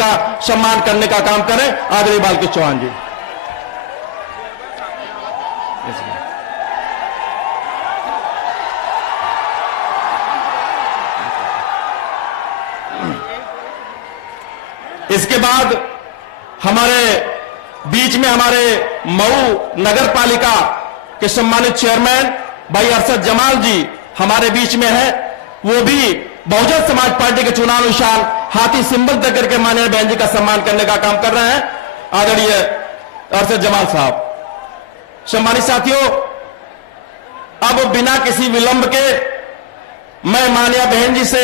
का सम्मान करने का काम करें। आदरणीय बालकृष्ण चौहान जी। इसके बाद हमारे बीच में हमारे मऊ नगर पालिका के सम्मानित चेयरमैन भाई अरशद जमाल जी हमारे बीच में है। वो भी बहुजन समाज पार्टी के चुनाव निशान हाथी सिंबल देकर के माननीय बहन जी का सम्मान करने का काम कर रहे हैं। आदरणीय अरशद जमाल साहब। सम्मानित साथियों, अब बिना किसी विलंब के मैं माननीय बहन जी से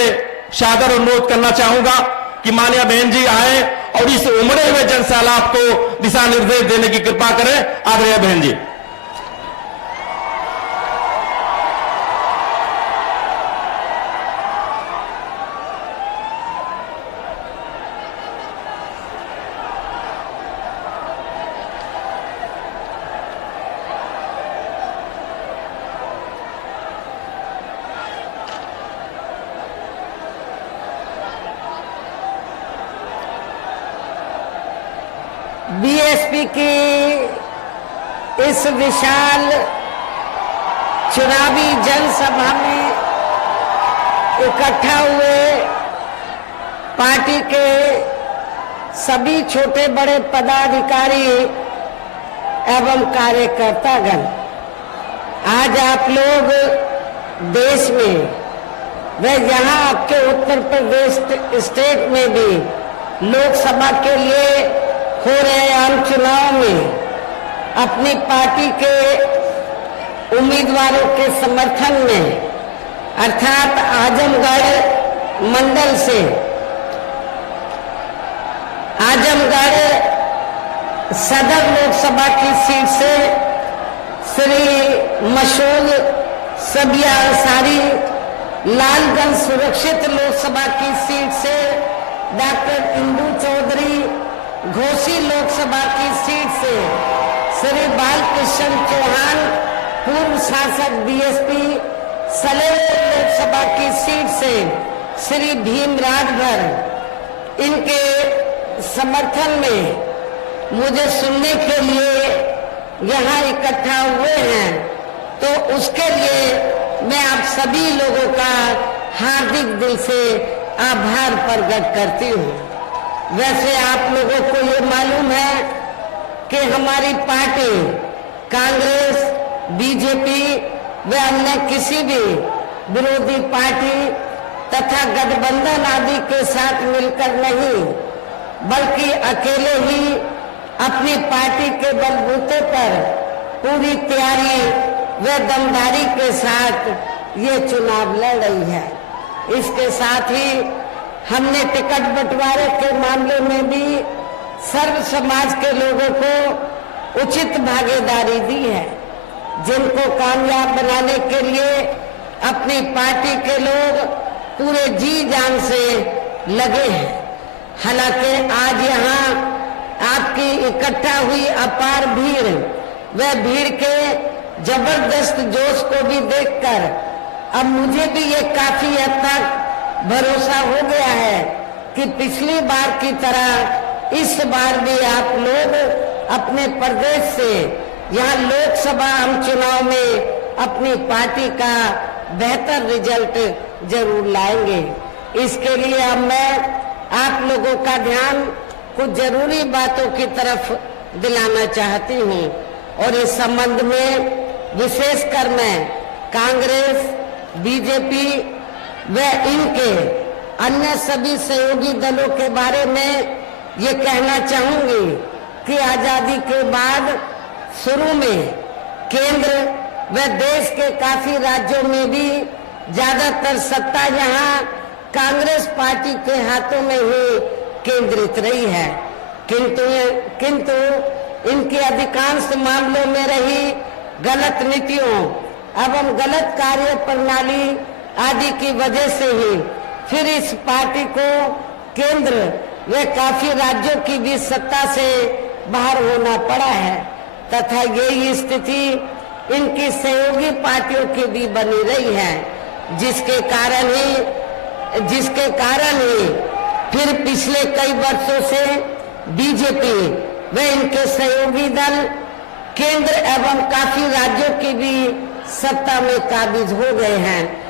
सादर अनुरोध करना चाहूंगा कि माननीय बहन जी आए और इस उमड़े हुए जनसैलाब को दिशा निर्देश देने की कृपा करें। आदरणीय बहन जी। बीएसपी की इस विशाल चुनावी जनसभा में इकट्ठा हुए पार्टी के सभी छोटे बड़े पदाधिकारी एवं कार्यकर्तागण, आज आप लोग देश में व यहाँ आपके उत्तर प्रदेश स्टेट में भी लोकसभा के लिए हो रहे आम चुनाव में अपनी पार्टी के उम्मीदवारों के समर्थन में अर्थात आजमगढ़ मंडल से आजमगढ़ सदर लोकसभा की सीट से श्री मशहूर सबिया अंसारी, लालगंज सुरक्षित लोकसभा की सीट से डॉक्टर इंदू चौधरी, घोसी लोकसभा की सीट से श्री बालकृष्ण चौहान, पूर्व सांसद बीएसपी, सलेम लोकसभा की सीट से श्री भीम राजभर, इनके समर्थन में मुझे सुनने के लिए यहाँ इकट्ठा हुए हैं। तो उसके लिए मैं आप सभी लोगों का हार्दिक दिल से आभार प्रकट करती हूँ। वैसे आप लोगों को ये मालूम है कि हमारी पार्टी कांग्रेस, बीजेपी व अन्य किसी भी विरोधी पार्टी तथा गठबंधन आदि के साथ मिलकर नहीं, बल्कि अकेले ही अपनी पार्टी के बलबूते पर पूरी तैयारी व दमदारी के साथ ये चुनाव लड़ रही है। इसके साथ ही हमने टिकट बंटवारे के मामले में भी सर्व समाज के लोगों को उचित भागीदारी दी है, जिनको कामयाब बनाने के लिए अपनी पार्टी के लोग पूरे जी जान से लगे हैं। हालांकि आज यहाँ आपकी इकट्ठा हुई अपार भीड़ व भीड़ के जबरदस्त जोश को भी देखकर अब मुझे भी ये काफी हद तक भरोसा हो गया है कि पिछली बार की तरह इस बार भी आप लोग अपने प्रदेश से यहाँ लोकसभा आम चुनाव में अपनी पार्टी का बेहतर रिजल्ट जरूर लाएंगे। इसके लिए अब मैं आप लोगों का ध्यान कुछ जरूरी बातों की तरफ दिलाना चाहती हूँ और इस संबंध में विशेषकर मैं कांग्रेस, बीजेपी व इनके अन्य सभी सहयोगी दलों के बारे में ये कहना चाहूंगी कि आजादी के बाद शुरू में केंद्र व देश के काफी राज्यों में भी ज्यादातर सत्ता यहाँ कांग्रेस पार्टी के हाथों में ही केंद्रित रही है, किंतु इनके अधिकांश मामलों में रही गलत नीतियों एवं गलत कार्य प्रणाली आदि की वजह से ही फिर इस पार्टी को केंद्र व काफी राज्यों की भी सत्ता से बाहर होना पड़ा है तथा यही स्थिति इनकी सहयोगी पार्टियों की भी बनी रही है, जिसके कारण ही फिर पिछले कई वर्षों से बीजेपी व इनके सहयोगी दल केंद्र एवं काफी राज्यों की भी सत्ता में काबिज हो गए हैं।